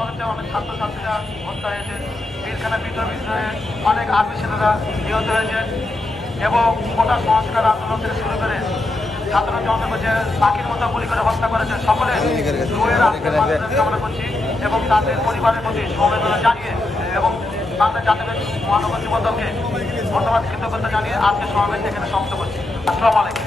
কলেজে অনেক ছাত্রছাত্রীরা হত্যা হয়েছে, পিলখানা বিদ্রোহে অনেক আর্মি ছেলেরা নিহত হয়েছে এবং কোটা সংস্কার আন্দোলন থেকে শুরু করে ছাত্র জনতাকে যে পাখির মতো গুলি করে হত্যা করেছে সকলে কামনা করছি এবং তাদের পরিবারের প্রতি সমবেদনা জানিয়ে এবং বাংলা জাতীয় মহানগর যুবদলকে ধন্যবাদ কৃতজ্ঞতা জানিয়ে আজকে সমাবেশ এখানে সমাপ্ত করছি। আসসালামু আলাইকুম।